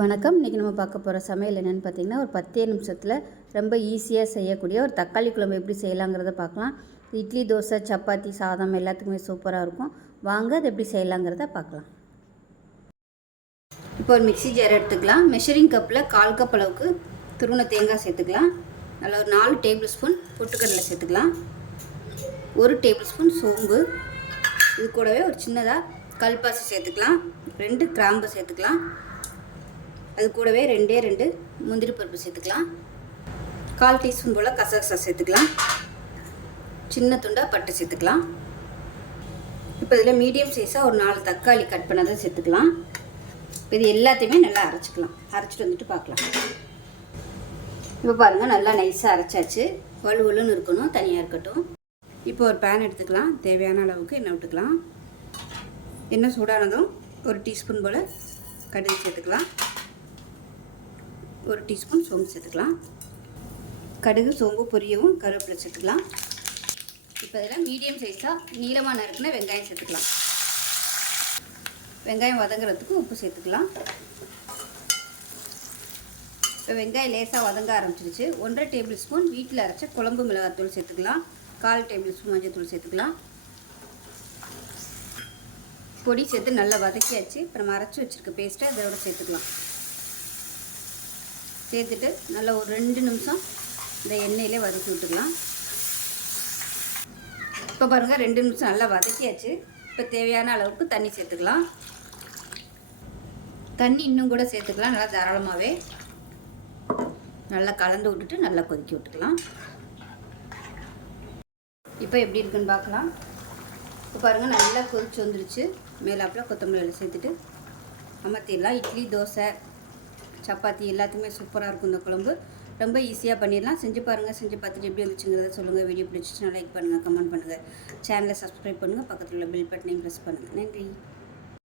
வணக்கம். இன்றைக்கி நம்ம பார்க்க போகிற சமையல் என்னென்னு பார்த்தீங்கன்னா ஒரு பத்தே நிமிஷத்தில் ரொம்ப ஈஸியாக செய்யக்கூடிய ஒரு தக்காளி குழம்பு எப்படி செய்யலாங்கிறத பார்க்கலாம். இட்லி தோசை சப்பாத்தி சாதம் எல்லாத்துக்குமே சூப்பராக இருக்கும். வாங்க அது எப்படி செய்யலாங்கிறத பார்க்கலாம். இப்போ ஒரு மிக்ஸி ஜார் எடுத்துக்கலாம். மெஷரிங் கப்பில் கால் கப் அளவுக்கு துருவன தேங்காய் சேர்த்துக்கலாம். அதில் ஒரு நாலு டேபிள் ஸ்பூன் பொட்டுக்கடலை சேர்த்துக்கலாம். ஒரு டேபிள் ஸ்பூன் சோம்பு. இது கூடவே ஒரு சின்னதாக கல்பாசி சேர்த்துக்கலாம். ரெண்டு கிராம்பு சேர்த்துக்கலாம். அது கூடவே ரெண்டே ரெண்டு முந்திரி பருப்பு சேர்த்துக்கலாம். கால் டீஸ்பூன் போல் கசகசா சேர்த்துக்கலாம். சின்ன துண்டாக பட்டை சேர்த்துக்கலாம். இப்போ இதில் மீடியம் சைஸாக ஒரு நாலு தக்காளி கட் பண்ணதை சேர்த்துக்கலாம். இப்போ இது எல்லாத்தையுமே நல்லா அரைச்சிக்கலாம். அரைச்சிட்டு வந்துட்டு பார்க்கலாம். இப்போ பாருங்கள் நல்லா நைஸாக அரைச்சாச்சு. வலுவலுன்னு இருக்கணும் தனியாக இருக்கட்டும். இப்போ ஒரு பேன் எடுத்துக்கலாம். தேவையான அளவுக்கு எண்ணெய் விட்டுக்கலாம். எண்ணெய் சூடானதும் ஒரு டீஸ்பூன் போல் கடுகு சேர்த்துக்கலாம். ஒரு டீஸ்பூன் சோம்பு சேர்த்துக்கலாம். கடுகு சோம்பு பொரியவும் கருவேப்பிலை சேர்த்துக்கலாம். இப்போ இதில் மீடியம் சைஸாக நீளமாக நறுக்குன வெங்காயம் சேர்த்துக்கலாம். வெங்காயம் வதங்குறதுக்கு உப்பு சேர்த்துக்கலாம். இப்போ வெங்காயம் லேசாக வதங்க ஆரம்பிச்சிருச்சு. ஒன்றரை டேபிள் ஸ்பூன் வீட்டில் அரைச்ச குழம்பு மிளகாத்தூள் சேர்த்துக்கலாம். கால் டேபிள் ஸ்பூன் மஞ்சள் சேர்த்துக்கலாம். பொடி சேர்த்து நல்லா வதக்கியாச்சு. அப்புறம் அரைச்சி வச்சுருக்க பேஸ்ட்டை இதோட சேர்த்துக்கலாம். சேர்த்துட்டு நல்லா ஒரு ரெண்டு நிமிஷம் இந்த எண்ணெயிலே வதக்கி விட்டுக்கலாம். இப்போ பாருங்கள் ரெண்டு நிமிஷம் நல்லா வதக்கியாச்சு. இப்போ தேவையான அளவுக்கு தண்ணி சேர்த்துக்கலாம். தண்ணி இன்னும் கூட சேர்த்துக்கலாம் நல்லா தாராளமாகவே நல்லா கலந்து விட்டுட்டு நல்லா கொதிக்க விட்டுக்கலாம். இப்போ எப்படி இருக்குன்னு பார்க்கலாம். இப்போ பாருங்கள் நல்லா கொதிச்சு வந்துருச்சு. மேலாப்பில் கொத்தமல்லி இலை சேர்த்துட்டு அமர்த்திடலாம் இட்லி தோசை சப்பாத்தி எல்லாத்துக்குமே சூப்பராக இருக்கும் இந்த குழம்பு. ரொம்ப ஈஸியாக பண்ணிடலாம். செஞ்சு பாருங்கள் செஞ்சு பார்த்துட்டு எப்படி இருந்துச்சுங்கிறத சொல்லுங்கள் வீடியோ பிடிச்சிச்சுன்னா லைக் பண்ணுங்கள் கமெண்ட் பண்ணுங்கள் சேனலை சப்ஸ்கிரைப் பண்ணுங்கள் பக்கத்தில் உள்ள பெல் பட்டனையும் ப்ரெஸ் பண்ணுங்கள் நன்றி.